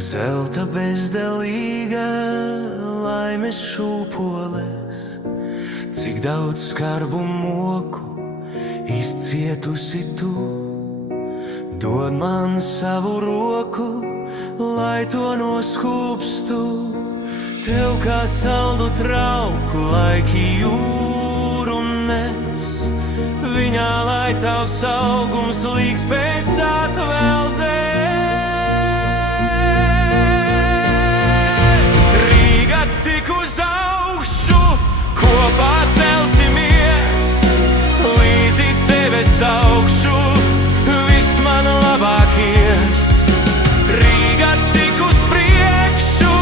Zelta bezdelīga, laimes šūpoles, cik daudz skarbu moku izcietusi tu. Dod man savu roku, lai to noskūpstu, tev kā saldu trauku laiki jūru nes. Viņā lai tavs augums līgs pēc atveldzēs. Rīga tik uz augšu, kopā celsimies, līdzi debes augšu, viss man labākies. Rīga tik uz priekšu,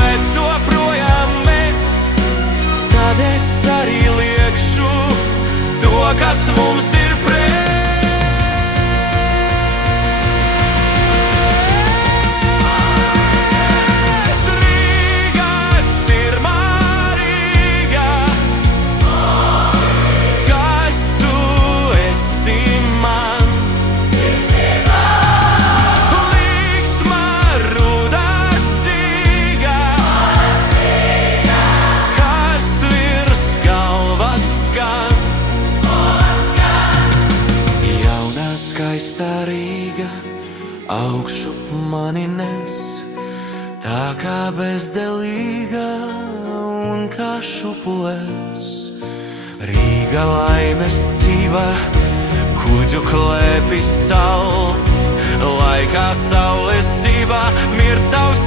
veco projām met, tad es arī liekšu to, kas mums ir pret. Rīgas ir Marīga, kas tu esi man. Līgsma rudastīga, kas virs galvas skan. Jaunā skaistā Rīga augšup mani nes, tā kā bezdelīga un kā šupules. Rīga laimes dzīva, kuģu klēpis salds, lai kā saules zība mirt tavs